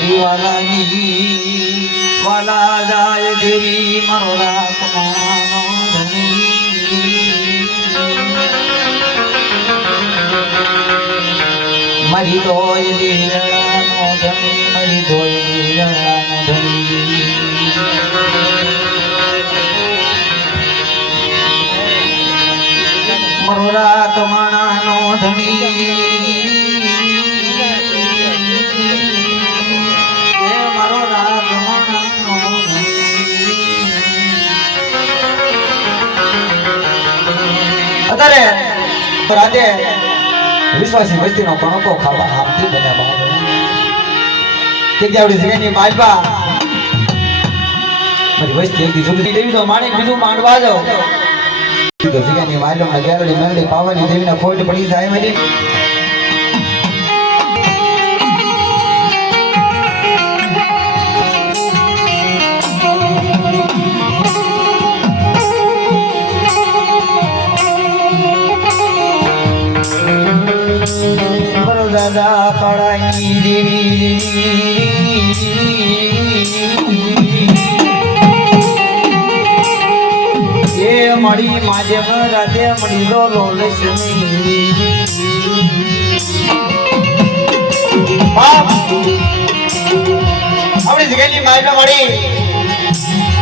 મારી વાલાની વાલા જાય દેવી મારો રાખવાનો ધણી મારી દોય લીલાનો ધણી મારી દોય લીલાનો ધણી મારો રાખમાણાનો ધણી અત્યારે રાતે વિશ્વાસી વસ્તીનો કણકો ખાવા આપતી બન્યા બાપ કે જાવડી જગ્યાની માલપા મારી વસ્તી એક જુદી દેવી તો માણી બીજું માંડવા જાવ તો જગ્યાની માલમાં ગેરડી મેરડી પાવાની દેવીના ખોટ પડી જાય મારી દાદા કળાઈ દેવી એ મળી માધ્યમ રાતે મળી લો લોલસ આપણી જગ્યાની માયને મળી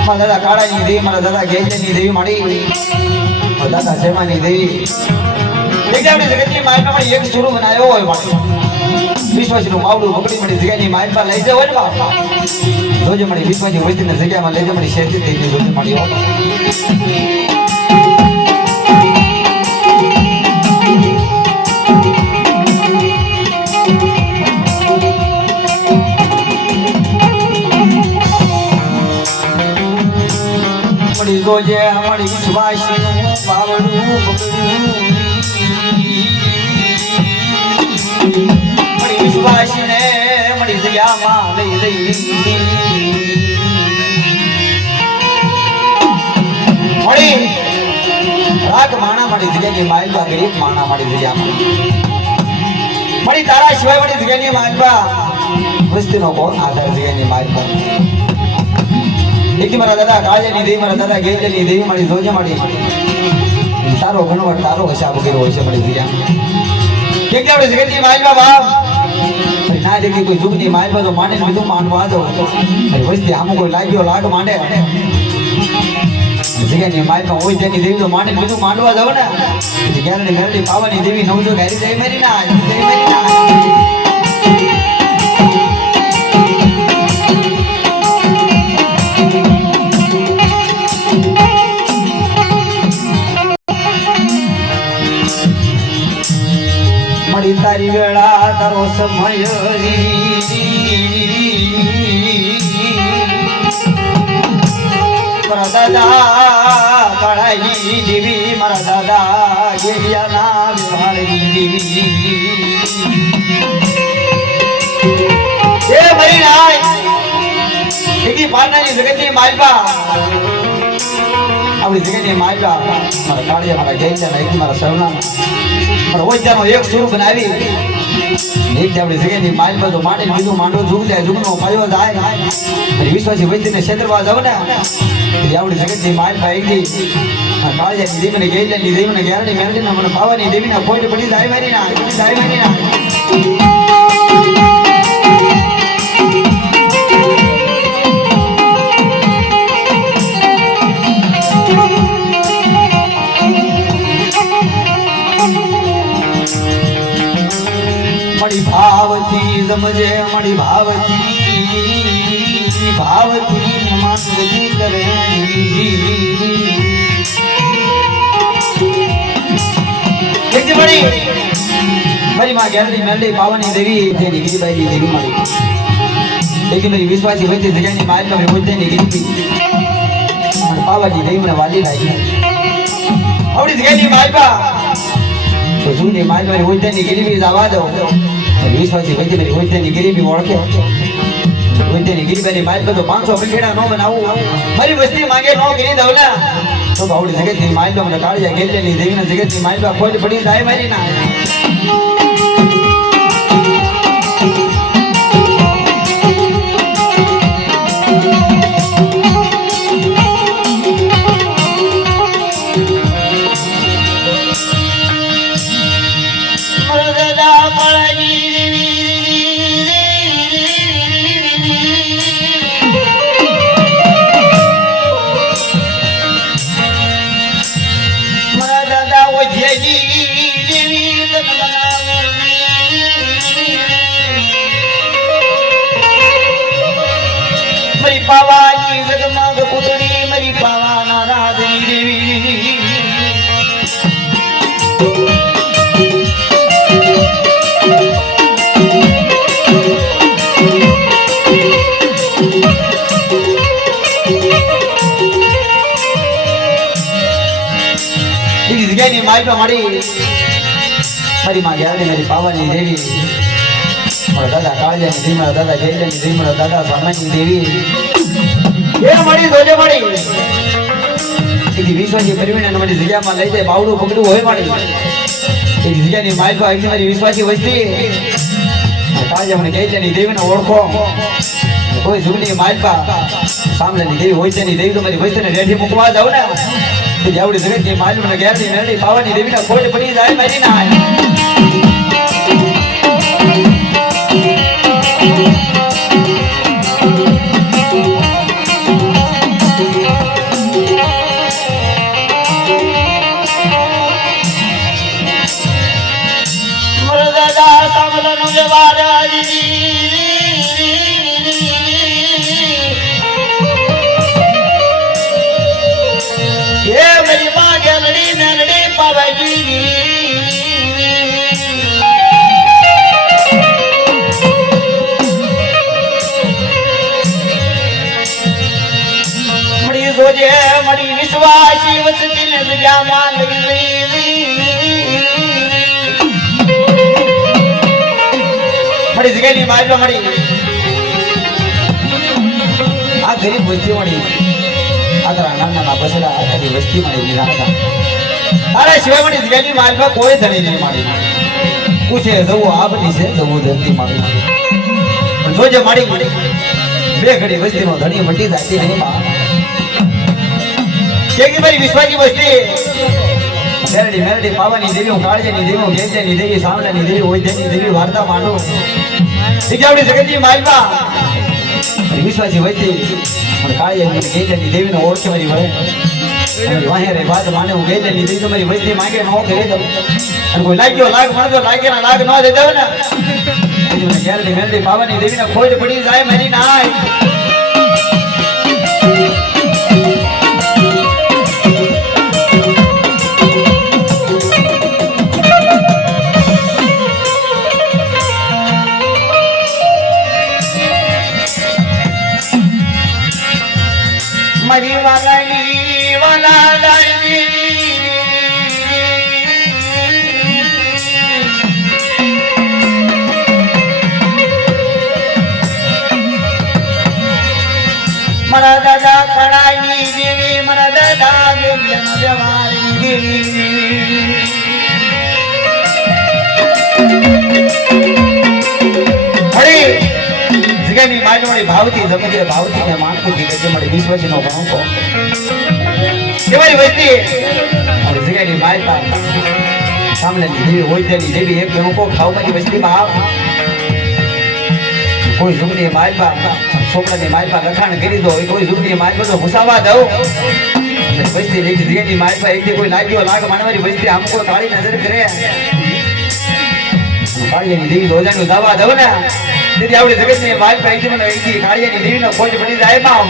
મારા દાદા કાળાની દેવી મારા દાદા ગેજની દેવી મળી મારા દાદા સેવાની દેવી જગતની માયને મળી એક સુરુ બનાવ્યો હોય માટે વિશ્વાસનું માવડું પકડી મળી જગ્યાની માયપા લઈ જાય હોય ને બાપા જોજે મળી વિશ્વાસની વસ્તીને જગ્યામાં લઈ જાય મળી શેતી થઈ જોજે મળી મળી જોજે મળી વિશ્વાસનું માવડું પકડ્યું વિશ્વાસીને મળી જગ્યામાં લઈ જઈ મળી રાગ માણા મળી જગ્યાની માલબા ગરીબ માણા મળી જગ્યામાં મળી તારા સિવાય મળી જગ્યાની માલબા વસ્તીનો કોણ આધાર જગ્યાની માલબા એકથી મારા દાદા કાળજાની દેવી મારા દાદા ગેજની દેવી મળી જોજે મળી તારો ઘણો તારો હિસાબ કર્યો હોય છે મળી જગ્યા કે આપણે જગતની માલબા બાપ ના દેખી કોઈ જુગની માલબા તો માંડે બીજું માંડવા દો વસ્તી આમ કોઈ લાગ્યો લાગ માંડે જગ્યાની માલબા હોય તેની દેવી તો માંડે બીજું માંડવા જાવ ને જ્ઞાનની મેરડી પાવાની દેવી નવજો ઘારી જઈ મારી ના જઈ મારી ના તારી વેળા તારો સમય મારા દાદા કળાઈ દેવી મારા દાદા ગેરિયાના વિવાળી દેવી એ મરી નાય એકી પારનાની જગતની માલપા આપણી જગતની માલપા મારા કાળિયા મારા ગેરિયા નાખી મારા સવના રોજનો એક સુર બનાવી એક આપણી જગ્યાની માલ બધું માંડે બીજું માંડો ઝૂક જાય ઝૂકનો પાયો જાય વિશ્વાસી વૈદ્યને ક્ષેત્રમાં જાવ ને આપણી જગતની માલ ભાઈ ગઈ કાળજાની દેવીને ગેજની દેવીને ગેરડી મેરડીને મને પાવાની દેવીને ખોટ પડી જાય મારી ના જાય મારી ના મળી ભાવથી સમજે મળી ભાવથી માંગજી કરે મારી માં ગેરડી મેરડી પાવાની દેવી તેની ગીરીબાઈ દેવી મળી લેકિન મારી વિશ્વાસી વચ્ચે જગ્યાની માલ પર પોતાની ગીરી મને પાવાની દેવી મને વાલી લાગી આવડી જગ્યાની માલ પર તો જૂની માલ મારી પોતાની ગીરી જવા દો વિશ્વાસી વચ્ચે મારી પોતાની ગીરી ઓળખે પોતાની ગીરી માલ પર તો 500 પીઠેડા નો બનાવું મારી વસ્તી માંગે નો ગીરી દઉં ને તો આવડી જગતની માલ પર મને કાળિયા ગેલેની દેવીના જગતની માલ પર ખોટ પડી જાય મારી ના દેજી દેવી તન બનાવે મારી પાવાની જગમગ પુતળી મારી પાવાના રાજની દેવી જગ્યાની માલપા મળી મારી માં ગયા મારી પાવાની દેવી મારા દાદા કાળજાની દેવી મારા દાદા ગેજાની દેવી મારા દાદા સામાની દેવી એ મળી જોજે મળી એની વિશ્વાસી પરવીને મારી જગ્યામાં લઈ જાય બાવડું પકડ્યું હોય મળી એની જગ્યાની માલપા એકની મારી વિશ્વાસી વસ્તી કાળજાની ગેજાની દેવીને ઓળખો કોઈ જુગની માલપા સામલાની દેવી હોય તેની દેવી તો મારી વસ્તીને રેઠી મૂકવા જાવ ને આવડી જગત ની માલમ ને ગેરડી મેરડી પાવાની દેવી ના ખોટ પડી જાય મારી ના મરદાદા સામલાનું જવારાજી मेरी माँ गलड़ी मेलड़ी पावगी मड़ी सोचे मड़ी विश्वासी वसती ने जगह मान लगी मड़ी जगह नहीं मार मड़ी आ गरीब बस्ती मड़ी आदरा नाना बसला आदरी वस्ती मળી વિરાતા તારા સિવાય મળી જગ્યાની માલમાં કોઈ ધણી નહીં મળી પૂછે જવું આપની છે જવું ધરતી મળી પણ જોજે મળી બે ઘડી વસ્તીનો ધણી મટી જાતી નહીં માં કેકી મારી વિશ્વાસી વસ્તી મેરડી મેરડી પાવાની દેવી કાળજેની દેવી ગેજેની દેવી સામલાની દેવી ઓઈધેની દેવી વાર્તા માંડો જગ્યાની જગતની માલમાં વિશ્વાસી વસ્તી કાળજેની ગેજેની દેવીને ઓળખે મારી વળે વાહે રે વાત માને હું ગેજેની દેવી તો મારી વસ્તી માંગે નો કરે દઉં અને કોઈ લાગ્યો લાગ મળજો લાગે ના લાગ નો દે દઉં ને એને ગેરડી મેરડી પાવાની દેવીને ખોજ પડી જાય મારી નાય મારી વાલાની વાલાની મારા દાદા કડાની દેવી મારા દાદા દેવીનો વ્યવહારની દેવી હરી જગ્યાની માલવણી ભાવતી જમતી ભાવતી ને માનતી દીધે મળી વિશ્વજી નો ભણકો કેવાય વસ્તી અને જગ્યાની માલપા સામલેની દેવી હોય તેની દેવી એક ભણકો ખાવવાની વસ્તી માં આવ કોઈ જુગની માલપા છોકરાની માલપા લખાણ કરી દો કોઈ જુગની માલપા તો ઘુસાવા દઉં વસ્તી એક જગ્યાની માલપા એક કોઈ લાગ્યો લાગ માનવાની વસ્તી આમકો તાળી નજર કરે કાળિયાની દેવી રોજાનું દાવા દઉં ને તેથી આવડી જગતની વાત કહી મને અહીંથી કાળિયાની દેવીનો ખોજ પડી જાય માં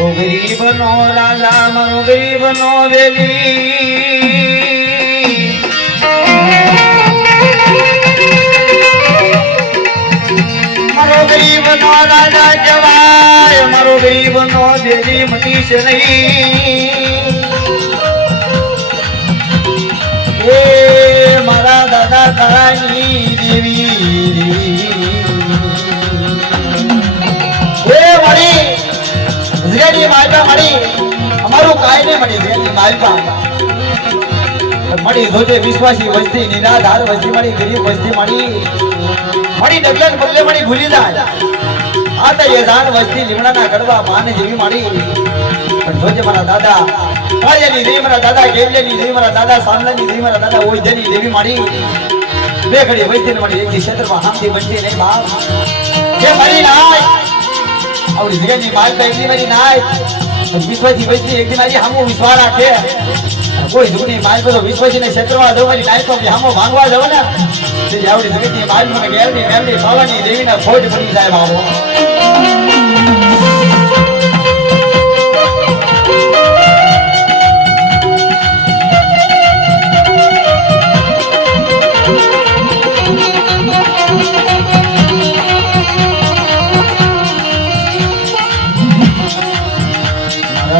મારો ગરીબ નો રાજા મારો ગરીબ નો વેલી મારો ગરીબ નો રાજા જવાય મારો ગરીબ નો વેલી મટીશ નહીં એ મારા દાદા કરાની દેવી એ મળી જગ્યાની માલપા મળી અમારું કાઈ નહીં મળી જગ્યાની માલપા મળી જોજે વિશ્વાસી વસ્તી નિરાધાર વસ્તી મળી ગરીબ વસ્તી મળી ડગલે બદલે મળી ભૂલી જાય આ તો એ જાણ વસ્તી લીમડાના કડવા પાને જેવી મારી પણ જોજે મારા દાદા કાળિયાની દેવી મારા દાદા ગેલિયાની દેવી મારા દાદા સામલાની દેવી મારા દાદા ઓઈધની દેવી મારી બે ઘડી વૈદ્યને મારી એક ક્ષેત્રમાં હામથી બનતી નહીં બાપ કે મારી નાય આવડી જગ્યાની માલ બેગની મારી નાય વિશ્વથી વૈદ્ય એક દિન આજે હામો વિશ્વાસ રાખે કોઈ જૂની માલ બધો વિશ્વજીને ક્ષેત્રમાં જવું મારી નાય તો હામો ભાંગવા જવો ને તે આવડી જગ્યાની માલ મને ગેરની મેલની પાવાની દેવીના ખોટ પડી જાય બાબો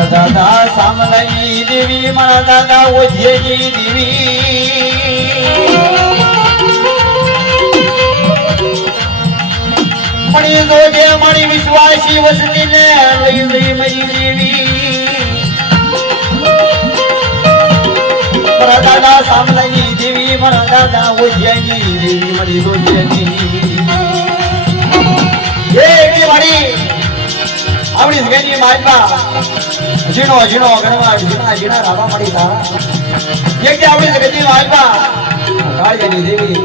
દાદા સામલાની દેવી મારા દાદા ઓજેની દેવી મણી જોજે મણી વિશ્વાસી વસતીને લઈ લઈ મારી દેવી મારા દાદા સામલાની દેવી મારા દાદા ઓજેની દેવી મણી જોજેની એ મારી આપણી જગ્યાની માલમાં જીણો જીણો ગણવા જીણા રાબા મળી તારા એક આપણી જગ્યાની માલમાં કાળિયાની દેવી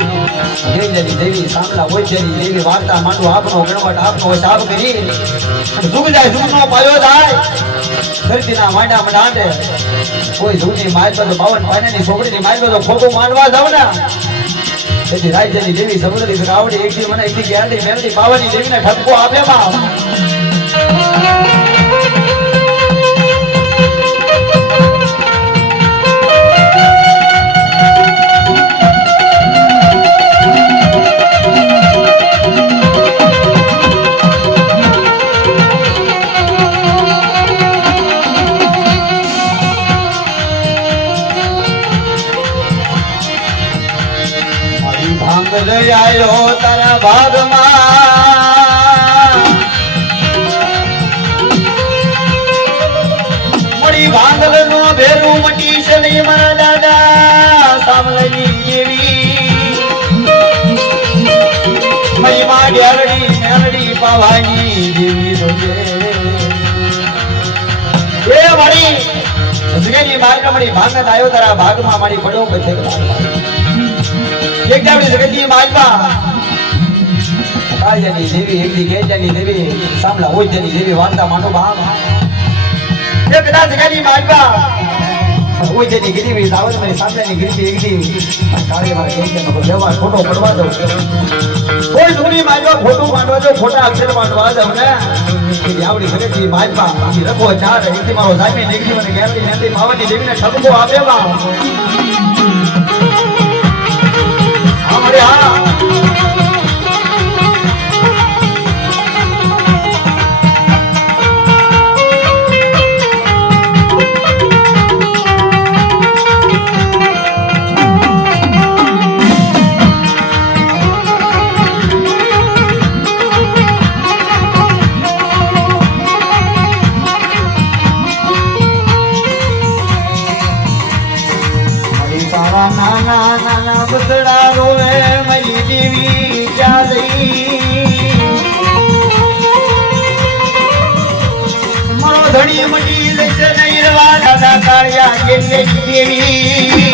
ગેલિયાની દેવી સામલા વૈદ્યની દેવી વાર્તા માંડવો આપનો ગણવટ આપનો સાબ કરી જુગ જાય જુગનો પાયો જાય ધરતીના માંડા મંડાંડે કોઈ જૂની માલ પર 52 પાનાની છોકરીની માલ પર ખોટું માંડવા જાવ ને તેથી રાજ્યની દેવી સમુદ્રી રાવડી એકથી મને એકથી ગેરડી મેલડી પાવાની દેવીને ઠપકો આપે માં આયો તારા ભાગમાં મળી ભાંગલ નો ભેરું મટી છે નહીં મારા દાદા સામલાની દેવી મહિમા ગેરડી મેલડી પાવાની દેવી રોજે એ મળી જગ્યાની માલ મળી ભાંગલ આયો તારા ભાગમાં મળી પડ્યો બધે એક જાવડી જગતની માલમાં કાળિયાની દેવી એકદી ગેલિયાની દેવી સામલા ઓઈધની દેવી વાર્તા માંડો બાપ એ કદાચ જગ્યાની માલમાં ઓઈધની ગરીબી દાવત મારી સામલાની ગરીબી એકદી કાળિયા મારા ગેલિયાનો વ્યવહાર ખોટો પડવા દો કોઈ જૂની માલમાં ખોટું માંડવા દો ખોટા અક્ષર માંડવા દો ને એ જાવડી જગતની માલમાં રખો ચાર એકદી મારો સામી નીકળી મને ગેરડી મેંદી માવાની દેવીને ઠપકો આપેલા નાના નાના બસડા રોવે મારી દેવી ક્યાં જઈ મારો ધણી મટી લઈ નહીં રવા દાદા કાળિયા ગેલિયાની દેવી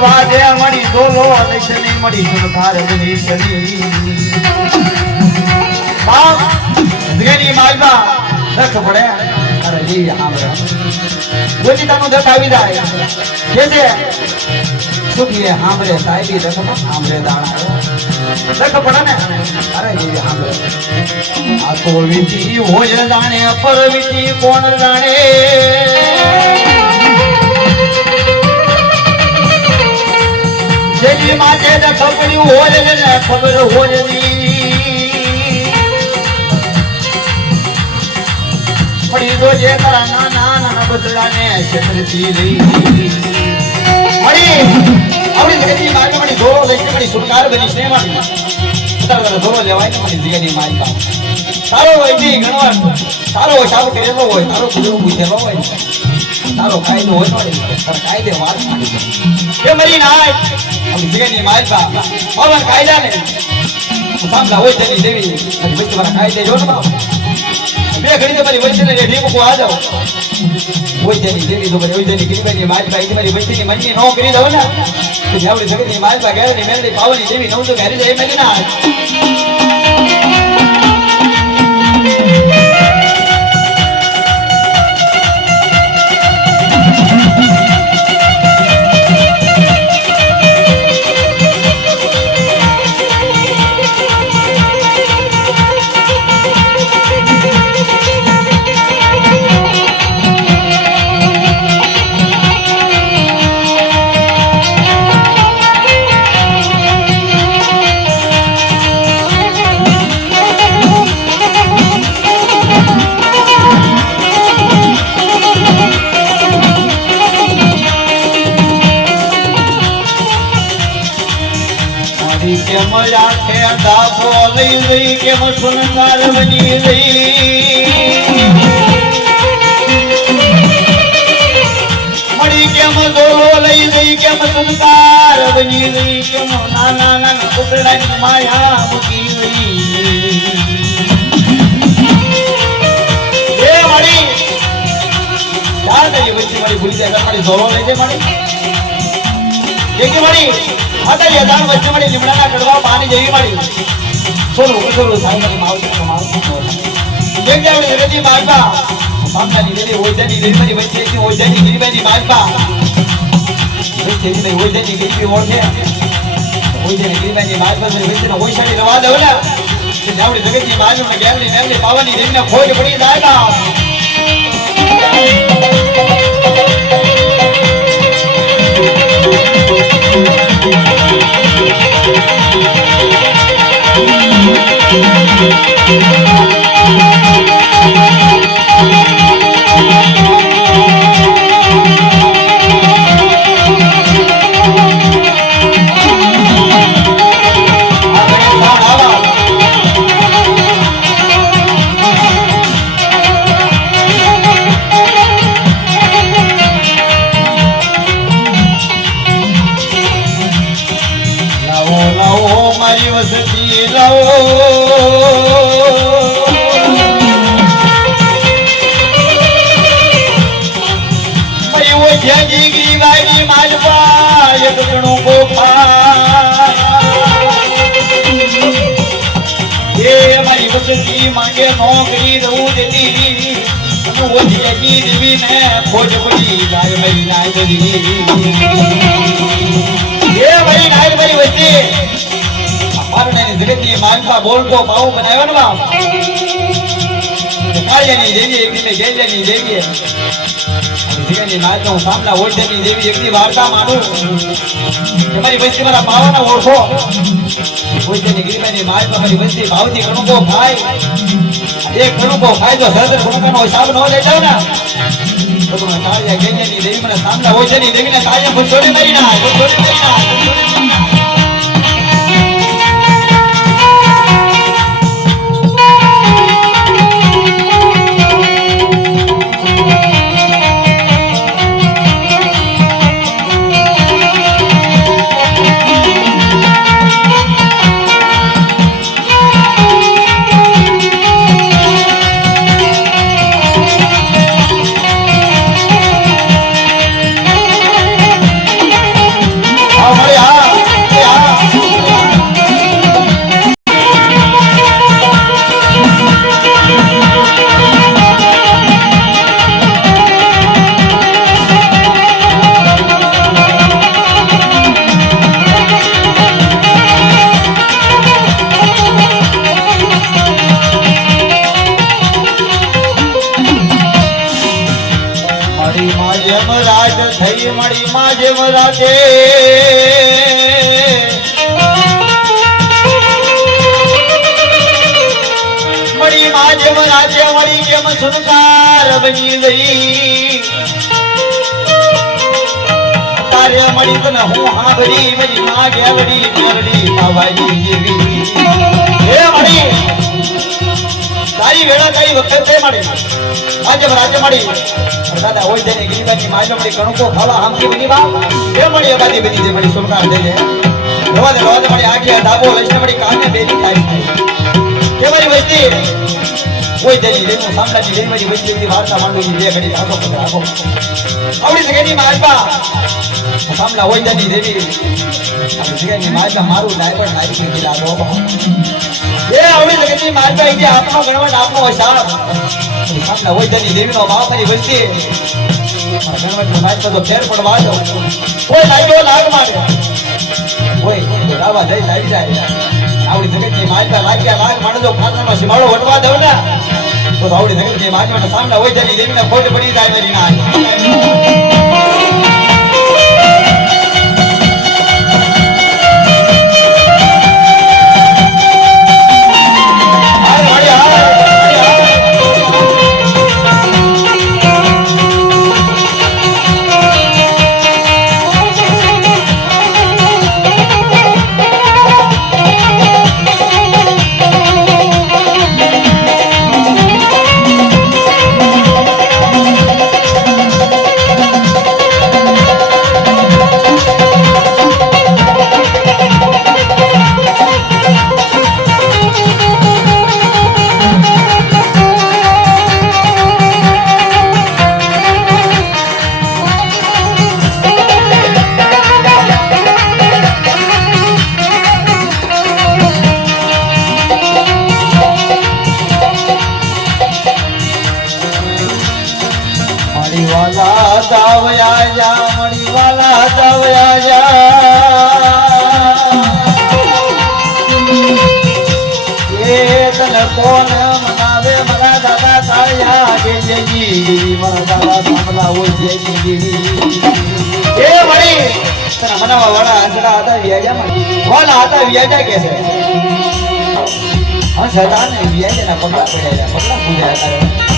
વાજે મળી ધોલો લઈ નહીં મળી સુરખાર બની ચલી બાપ જગની માલબા દખ પડે અરે દેવી સાંભળે ગોચિતાનું દખ આવી જાય કે છે સુખીએ સાંભળે સાહેબી દખમાં સાંભળે દાણા દખ પડે ને અરે દેવી સાંભળે આ તો વિધિ હોય જાણે પર વિધિ કોણ જાણે જેની માથે દખ પડ્યું હોય ને ખબર હોય પડી તો જે તારા નાના નાના બસડાને છેતરતી રહી મળી આપણી જગતની મારી મળી ધોરો લઈને મળી સુરકાર બની સ્નેહમાં ઉતાર ધોરો લેવાય ને મળી જગ્યાની મારી પાસે તારો વૈદી ગણવા તારો શાબ કરેલો હોય તારો ગુરુ પૂછેલો હોય તારો કાયદો હોય ને કાયદે વાત માંડી એ મરી નાય આપણી જગ્યાની મારી પાસે પવન કાયદા ને સામલા હોય તેની દેવી મારી વચ્ચે મારા ખાઈ દેજો ને બાપ બે ઘડી તો મારી વચ્ચે ને રેડી મૂકો આ જાઓ હોય તેની દેવી તો મારી હોય તેની ગીરીબાઈની માજબા મારી વચ્ચેની મનની નો કરી દો ને આવડી જગતની માજબા ગેરની મેલડી પાવની દેવી નવ તો ઘરે જાય મેલી ના લઈ ગઈ કે સુનકાર બની ગઈ મળી કેમ દોલો લઈ ગઈ કેમ સુનકાર બની ગઈ કેમ નાના નાના કુકડાની માયા મૂકી ગઈ એ મળી ચાર કરી વચ્ચે મળી ભૂલી જાય મળી દોલો લઈ જાય મળી કે મળી आता ये दान बच्चे मड़ी लिमड़ा कड़वा पानी जई मड़ी सोलो साई मड़ी मावती कमाल एक जावड़ी जगती बाजबा सामने निवेली ओजनी देवी मड़ी बच्चे की ओजनी गिरीबाई बाजबा बच्चे की ओजनी गिरीबी ओळखे ओजनी गिरीबाई बाजबा मड़ी बच्चे ने ओशड़ी रवा दो ना जावड़ी जगती बाजू में गेलनी नेमली पावनी देवी ने खोज पड़ी जाएगा मांगे नौकरी रहू देती वो देगी देवी ने खोज पड़ी गाय मेरी नाय देवी ये मेरी नाय मेरी बच्ची हमारे ने जगत की मानसा बोल को पाऊ बनाया ना बाप काय नहीं देगी एक दिन गेल नहीं देगी जगत की मानसा सामना ओढ़ देनी देवी एक दिन वार्ता मानू हमारी बच्ची मारा पावना ओढ़ो ओढ़नी गिरीबाई मानसा हमारी बच्ची भावती कणु को भाई एक कणु को खाई तो सरदर कणु का हिसाब न ले जाओ ना तो तुम कालिया गेंजनी देवी मने सामने ओजनी देवी ने कालिया छोड़ी मरी ना छोड़ी मरी ना मड़ी माजे मराजे मड़ी माजे मराजे मड़ी के सुनकार बनी गई तारे मड़ी तो न हूँ हाँ भरी मरी माँ गया बड़ी मेलड़ी पावाजी देवी हे मड़ी तारी वेड़ा कई वक्त से मड़ी आज राजे मड़ी दादा ओय देने गिरीबाई माजो मड़ी कणु को खाला हमकी बनी बा ए मड़ी आबादी बनी दे मड़ी सुनकार दे जे રવા દે મારી આખી ધાબો લઈને મારી કાને બેરી થાય કે મારી વસ્તી કોઈ દેની લેનો સામલાની લેન મારી વસ્તીની વાર્તા માંડુની બે ઘડી આખો પકડ આખો આવડી જગ્યાની માલપા સામલા હોય દેની દેવી આપણી જગ્યાની માલપા મારું ડાયવર નારી ગીલા દો એ આવડી જગ્યાની માલપા કે આપનો ગણવટ આપનો શાપ સામલા હોય દેની દેવીનો બાપ મારી વસ્તી ગણવટ માલપા તો ફેર પડવા દો કોઈ લાગ્યો લાગ મારે કોઈ રાવા જઈ જાય આવડી જગતની માલપા લાગ્યા લાગ માણસો ખાતરનો સીમાડો વટવા દઉં ને તો આવડી જગતની માલપાના સામના હોય જની દેવીને ખોટ પડી જાય મારી ના મણીવાલા દાવયા એ તને કોણ મનાવે મારા દાદા તાળિયા કે જગી મારા દાદા સાંભળા હોય છે એ મણી તને મનાવા વાળા હંસડા હતા વ્યાજા વાળા હતા વ્યાજા કે છે હંસ હતા ને વ્યાજાના પગલા પડ્યા પગલા પૂજાયા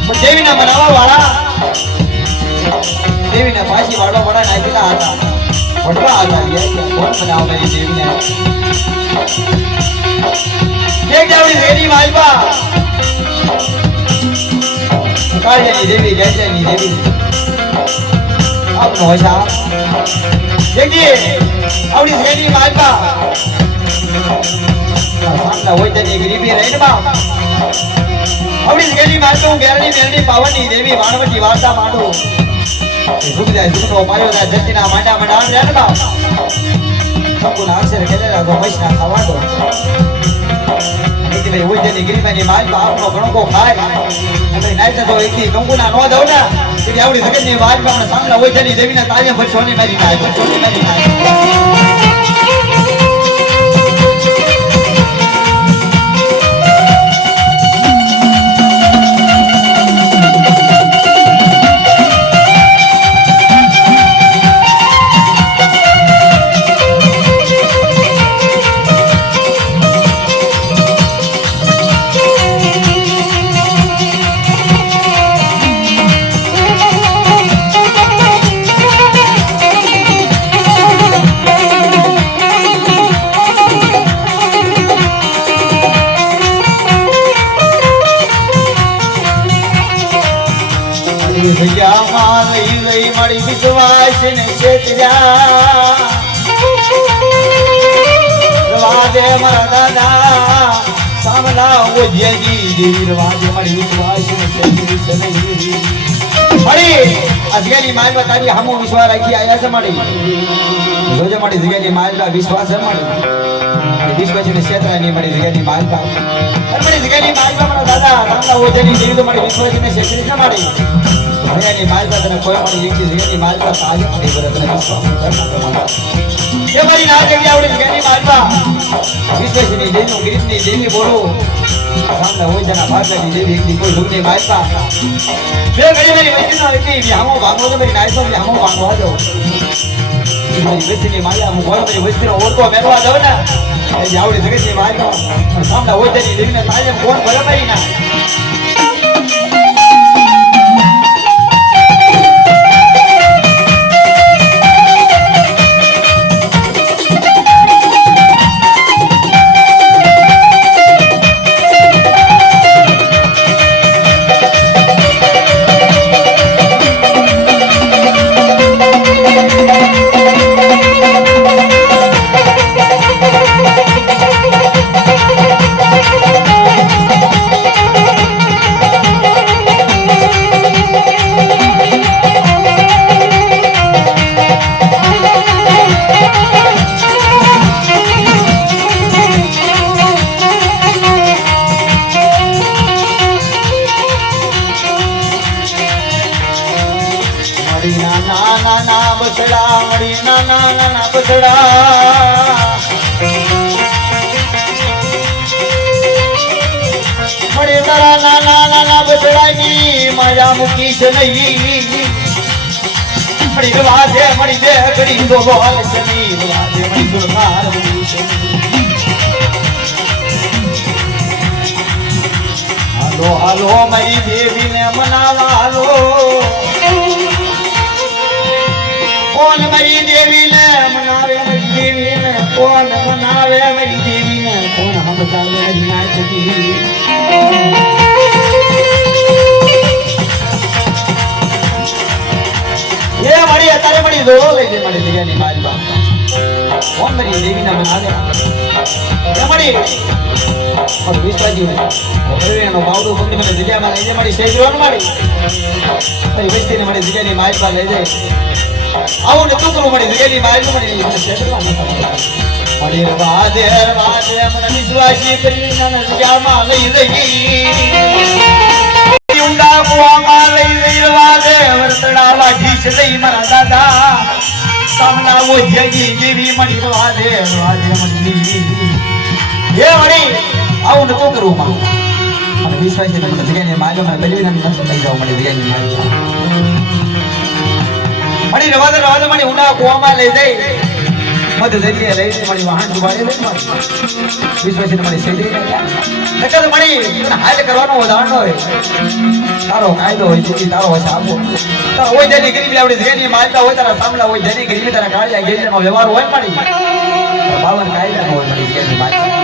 પણ દેવીના મનાવા વાળા દેવીને પાછી વાળો વડા નાખેલા હતા વડવા હતા કોણ બનાવ મારી દેવીને એક જાવડી રેડી માલપા કાળિયાની દેવી જયજયની દેવી આપનો હોશા જગી આવડી રેડી માલપા સામના હોય તેની ગરીબી રહીને બાપ આવડી ગેલી માલપા હું ગેરણી મેરણી પાવનની દેવી વાણવટી વાર્તા માંડું સુખ જાય સુખનો પાયો જાય જતીના માંડા મંડાણ રહ્યા ને બાપ સંપૂર્ણ અક્ષર ખેલેલા તો મૈસના ખાવા દો નીતિ ભાઈ હોય તેની ગરીબાની માલપા આપનો ગણકો ખાય અને નાઈતા તો એકથી કંકુના નો દઉં ને કે આવડી જગતની માલપા આપણે સામલા હોય તેની દેવીને તાળીએ ભરસોની મારી નાય ભરસોની મારી નાય મારી વિશ્વાસ ને છેતર્યા રવાજે મારા દાદા સામલા ઓજેજી દેવી રવાજે મારી વિશ્વાસ ને છેતરી મારી આજની માય તારી હમો વિશ્વાસ રાખી આયા છે મારી જોજે મારી જગ્યાની માય વિશ્વાસ છે મારી વિશ્વાસ ને છેતરાની મારી જગ્યાની માય મારી જગ્યાની માય મારા દાદા સામલા ઓજેજી દેવી તો મારી વિશ્વાસ ને છેતરી છે મારી ભયાની માલપા તને કોઈ પણ એક જગ્યાની માલપા તાજી નહીં કરે તને વિશ્વાસ એ મારી ના જગ્યા આવડે જગ્યાની માલપા વિશ્વાસની દેવી ગરીબની દેવી બોલો સામે હોય તેના ભાગની દેવી એકની કોઈ ભૂગની માલપા બે ઘડી મારી વસ્તીનો એકની હામો ભાગો તો મારી નાયસો ની હામો ભાગો હતો મારી વસ્તીની માયા હું કોઈ મારી વસ્તીનો ઓરતો મેળવા દઉં ને એ આવડે જગ્યાની માલપા સામે હોય તેની દેવીને તાજે કોણ ભરે મારી ના નાના બસડા મળી નાના બસડા મળી તારા નાના બસડાની માયા મૂકીશ નહીં મળી વાજે મળી દે ઘડી તો બોલ છે નહીં વાજે મળી સુરખાર મૂકીશ હાલો હાલો મારી દેવીને મનાવા હાલો કોણ મારી દેવીને મનાવે મારી દેવીને કોણ મનાવે મારી દેવીને કોણ સમજાવે નાચતી એ મારી અત્યારે મારી દોડો લઈ દે મારી જગ્યાની મારી બા કોણ મારી દેવીને મનાવે એ મારી વિશ્વાજી એનો બાવડું બંધ મને જગ્યામાં લઈ જાય મારી શેજરોન મારી મારી વસ્તીને મારી જગ્યાની મારી બા લઈ જાય આવું ને તું કરું મળી જગ્યાની બહાર મળી મળી વાદે મને વિશ્વાસી કરી જગ્યામાં લઈ જઈ ઊંડા કુવામાં લઈ જઈ વાદે વર્તડા વાઢી છે લઈ મારા દાદા સામના ઓઢિયાની જેવી મળી વાદે મળી હે મળી આવું ને તું કરું માં મને વિશ્વાસી મને જગ્યાની માર્યો મને પહેલી લઈ જાવ મળી જગ્યાની માર્યો મળી રવાદે મળી ઊંડા કુવામાં લઈ જઈ મધ દરિયે લઈ જઈ મળી વાહન ડુબાડી લઈ વિશ્વાસી મળી શેડી નકર મળી હાલ કરવાનો વધારનો હોય તારો કાયદો હોય જેથી તારો હોય આપો તારો હોય જેની ગરીબી આપણી જેની માલતા હોય તારા સામલા હોય જેની ગરીબી તારા કાળિયા ગેજનો વ્યવહાર હોય મળી બાવન કાયદા હોય મળી જેની માલતા